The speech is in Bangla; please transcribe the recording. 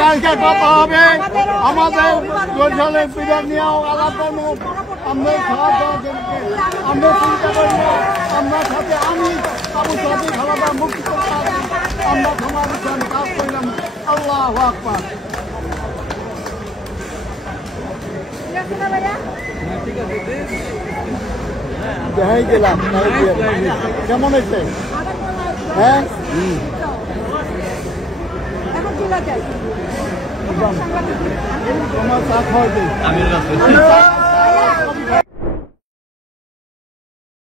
কালকে কথা হবে আমাদের বরিশালের বিধান নিয়েও আলাদা আমরা আমরা চিন্তা করবো আমরা সাথে আমি আবু সাথে খালাদা মুক্তি করতে আমরা সমাবেশন কাজ করলাম। আল্লাহু আকবার। দেখাই গেলাম কেমন হয়েছে? হ্যাঁ তোমার চা খাওয়াই